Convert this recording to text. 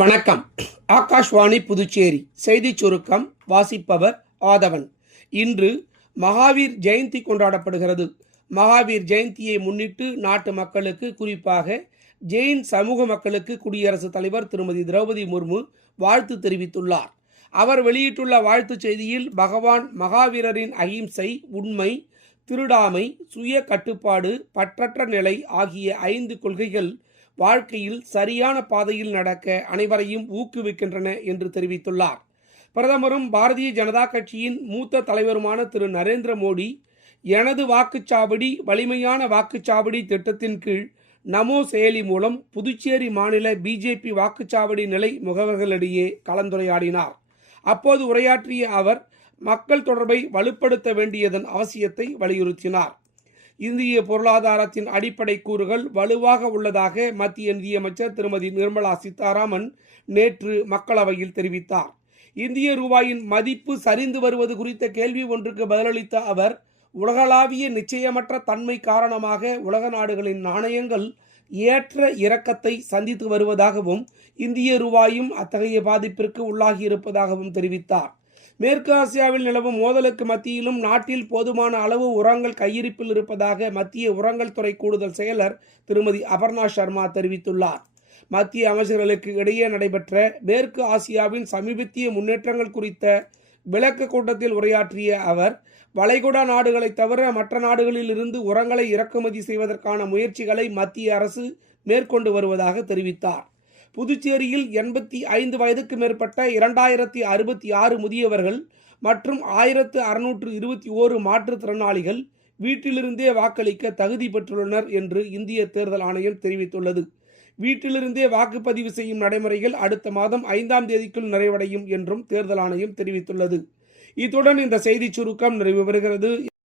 வணக்கம். ஆகாஷ்வாணி புதுச்சேரி செய்திச் சுருக்கம் வாசிப்பவர் ஆதவன். இன்று மகாவீர் ஜெயந்தி கொண்டாடப்படுகிறது. மகாவீர் ஜெயந்தியை முன்னிட்டு நாட்டு மக்களுக்கு, குறிப்பாக ஜெயின் சமூக மக்களுக்கு குடியரசுத் தலைவர் திருமதி திரௌபதி முர்மு வாழ்த்து தெரிவித்துள்ளார். அவர் வெளியிட்டுள்ள வாழ்த்துச் செய்தியில், பகவான் மகாவீரரின் அகிம்சை, உண்மை, திருடாமை, சுய கட்டுப்பாடு, பற்றற்ற நிலை ஆகிய 5 கொள்கைகள் வாழ்க்கையில் சரியான பாதையில் நடக்க அனைவரையும் ஊக்குவிக்கின்றன என்று தெரிவித்துள்ளார். பிரதமரும் பாரதிய ஜனதா கட்சியின் மூத்த தலைவருமான திரு நரேந்திர மோடி, எனது வாக்குச்சாவடி வலிமையான வாக்குச்சாவடி திட்டத்தின் கீழ் நமோ செயலி மூலம் புதுச்சேரி மாநில பிஜேபி வாக்குச்சாவடி நிலை முகவர்களிடையே கலந்துரையாடினார். அப்போது உரையாற்றிய அவர், மக்கள் தொடர்பை வலுப்படுத்த வேண்டியதன் அவசியத்தை வலியுறுத்தினார். இந்திய பொருளாதாரத்தின் அடிப்படை கூறுகள் வலுவாக உள்ளதாக மத்திய நிதியமைச்சர் திருமதி நிர்மலா சீதாராமன் நேற்று மக்களவையில் தெரிவித்தார். இந்திய ரூபாயின் மதிப்பு சரிந்து வருவது குறித்த கேள்வி ஒன்றுக்கு பதிலளித்த அவர், உலகளாவிய நிச்சயமற்ற தன்மை காரணமாக உலக நாடுகளின் நாணயங்கள் ஏற்ற இறக்கத்தை சந்தித்து வருவதாகவும், இந்திய ரூபாயும் அத்தகைய பாதிப்பிற்கு உள்ளாகியிருப்பதாகவும் தெரிவித்தார். மேற்கு ஆசியாவில் நிலவும் மோதலுக்கு மத்தியிலும் நாட்டில் போதுமான அளவு உரங்கள் கையிருப்பில் இருப்பதாக மத்திய உரங்கள் துறை கூடுதல் செயலர் திருமதி அபர்ணா சர்மா தெரிவித்துள்ளார். மத்திய அமைச்சர்களுக்கு இடையே நடைபெற்ற மேற்கு ஆசியாவின் சமீபத்திய முன்னேற்றங்கள் குறித்த விளக்க கூட்டத்தில் உரையாற்றிய அவர், வளைகுடா நாடுகளை தவிர மற்ற நாடுகளில் இருந்து உரங்களை இறக்குமதி செய்வதற்கான முயற்சிகளை மத்திய அரசு மேற்கொண்டு வருவதாக தெரிவித்தார். புதுச்சேரியில் 85 வயதுக்கு மேற்பட்ட 2066 முதியவர்கள் மற்றும் 1621 மாற்றுத்திறனாளிகள் வீட்டிலிருந்தே வாக்களிக்க தகுதி பெற்றுள்ளனர் என்று இந்திய தேர்தல் ஆணையம் தெரிவித்துள்ளது. வீட்டிலிருந்தே வாக்குப்பதிவு செய்யும் நடைமுறைகள் அடுத்த மாதம் 5ஆம் தேதிக்குள் நிறைவடையும் என்றும் தேர்தல் ஆணையம் தெரிவித்துள்ளது. இத்துடன் இந்த செய்திச் சுருக்கம் நிறைவு பெறுகிறது.